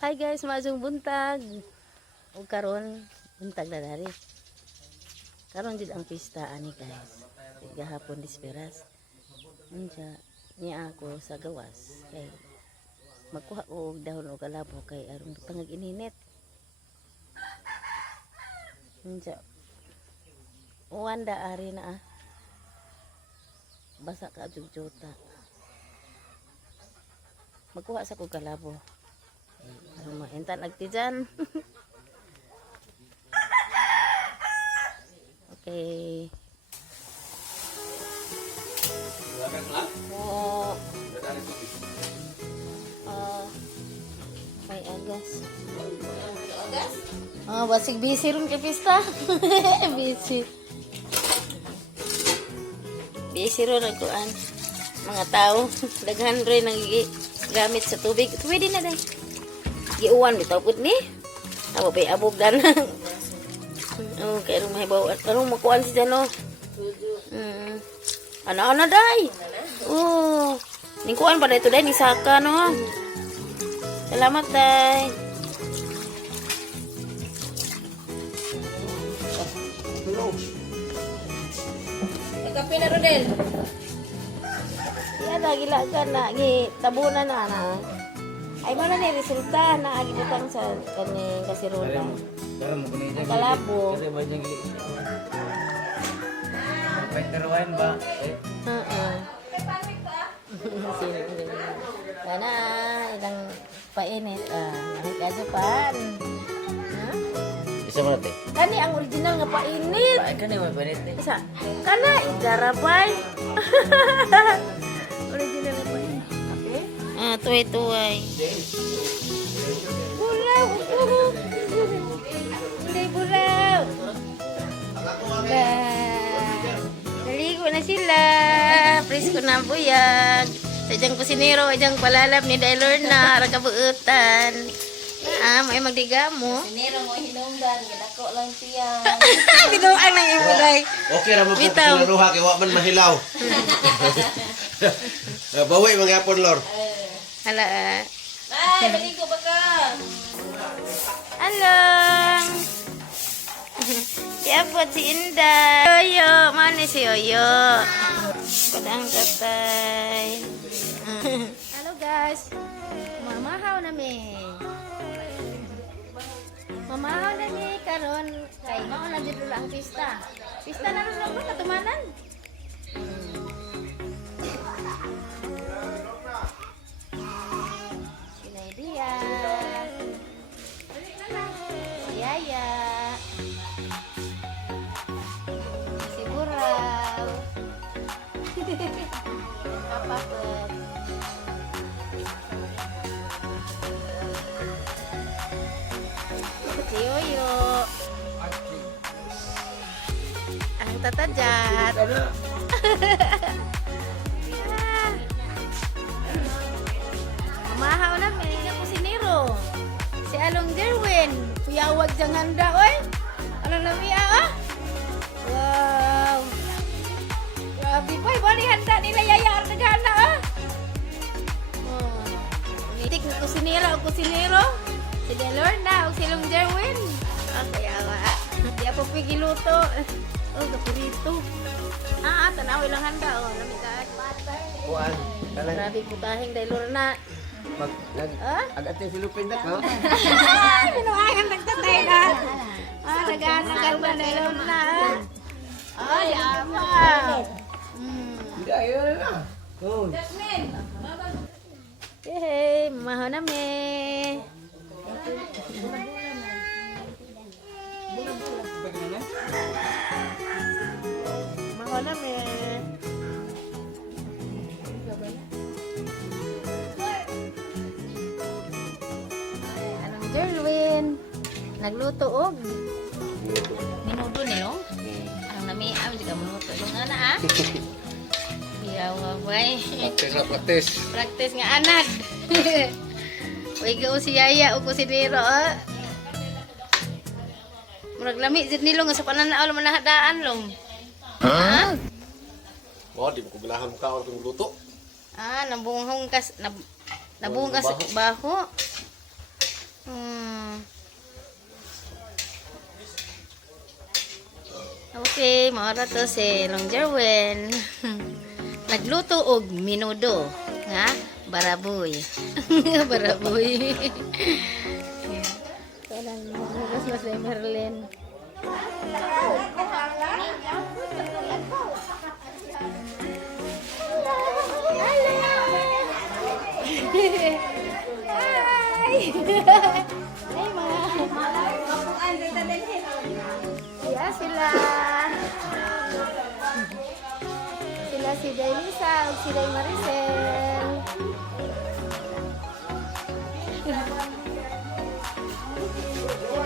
Hi guys, maayong buntag. Ug karon buntag na dari. Karon jud ang pista ani guys. Gahapon disperas. Unsa niya ako sa gawas kay magkuha og dahon og kalabo kay aron pangag ininit. Unsa Wanda ari na basa ka jugjota. Magkuha sa kog kalabo. Aron maintan agti dyan. Okay. May agas. Basig busy rin kay pista. Busy. Busy rin ang kuan. Mga tao. Daghan rin ang gamit sa tubig. Pwede na dahil. Giuwan bitaw pud ni. Abo pay abog dan. Oh, kay ron mahibaw. Karong makuan si Jano. Ana day. Oh. Ning kuan pa dito day ni saka no. Salamat day. Kape na Rodel. Ya lagi lagan na gi tabunan na. Ay mana ni resulta na agibutang sa kaning kasirola. Kalabo. Kasi ba niya pagteruan ba? Kana ilang painit nakajupan. Isa mo natin. Kani ang original nga painit. Ay kani mo panit ni. Isa. Kana igarabay. Original nga painit. Okay? Tuway-tuway. Bulaw. Hindi bulaw. Naligo na sila. Presko na ang buyag. Sa diyang kusinero, diyang palalap ni Dailor na harang kabuutan. May magdigamo. Sinero mo hinungdan, ginako lang siya. Binuang ng ibuday. Okay ra mo po sa ruha kay wa man mahilaw. Bawi mga apon lor. Hala. Ay, maligo ba ka? Along. Siapa si Indah? Oyo, mana si Oyo? Padang katay. Halo guys. Mamahaw na mi. Mamahaw na mi karon kay mao na jud ang pista. Pista na ron lang katumanan. Inay dia. Yaya. Si Burau. Papa Pet. Si Yoyo. Ang tatajat. Mahaw na may kusinero. Si Along Derwin. Kuyawag diyang handa, oy. Ano na miya, ah? Wow. Grabe po, bali handa nila yaya ang naghanda, ah. Oh. Mitik na kusinero. Si Delorna, o si Along Derwin. Kaya wa. Di ako pigiluto. Oh, kapurito. Tanaw ilang handa, oh. Lamitan. Kuan. Grabe putahing Delorna. Mag agate silupin na ko. Binuangan nagtatay na. Naganagal na nilon na. Ay, ama. Hindi ayun na. Oh. Hey, maho na me. Maho na me. Derwin, nagluto og Minudo niyo? Ang namiam, di ka minuto. Yung ana, Iyaw nga, bay. Practice. practice nga anak. Uy, gao si Yaya o kusinero, ah. Murag lami, zid nilo nga sa pananaol manahadaan long. Ha? Mo di ko gulahan ka or kung luto. Nabunghong kas baho. Hmm. Okay, maura to si Long Jerwin. Nagluto og minudo, nga baraboy. Baraboy. Kailan magugas na si Merlin. Hi! Hi, ma. Ya, sila. Sila si Dailisa, si Day Maricel.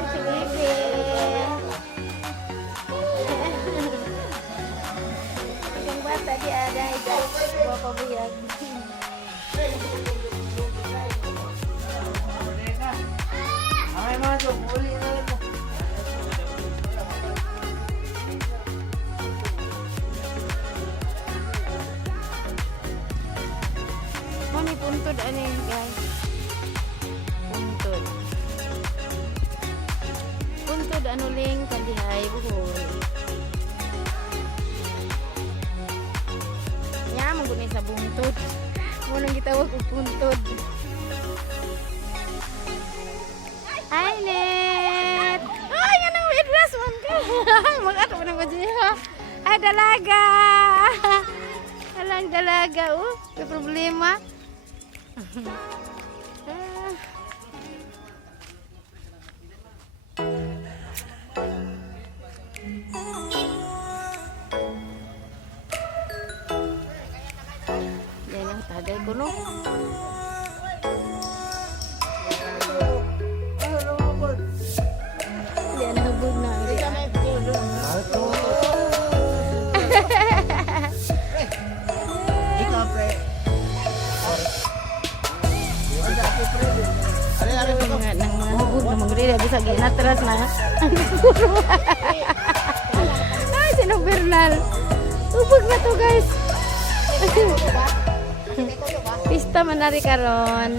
Si Bibi. Yung bata di ada, bawa pabuyag. Ay, masuk. Uli na lang. Mami puntod ano yun guys? Puntod. Puntod ano ling kandihay buhol. Nya manggunay sa buntod. Munang gitawag og puntod. Hi Net. Ay nga nang dress man ka. Mag-ato man ko diha. Ay dalaga. Alang dalaga oh. May problema. Yan ang tagay ko no. Yan ang hubog na. Ikaw, pre. Nang mga hubog na magre bisa ginatras na. Ay, sino Bernal? Hubog na to guys. Pista manari karon.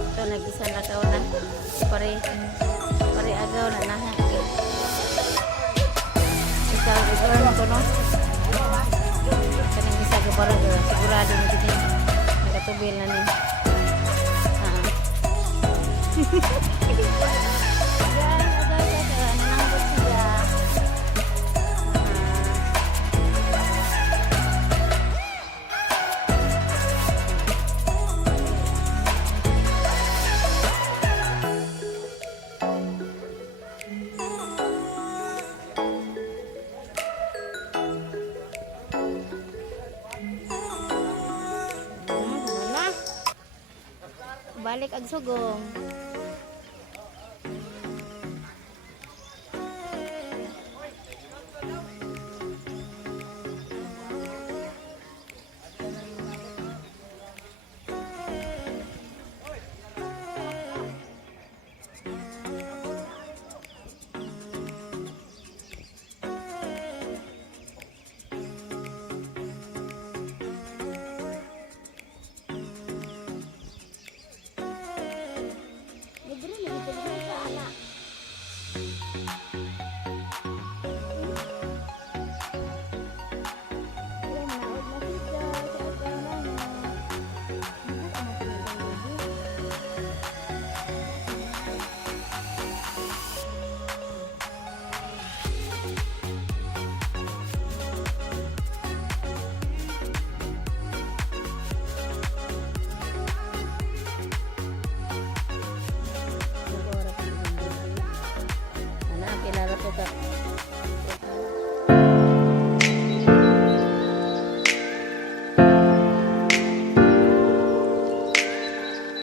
Ito nag-isa na kao na. Pare agaw na naha. Isa agaw na ko no. Kanang isa ka para sigurado na din. Nakatubil na ni. Balik ag sugong.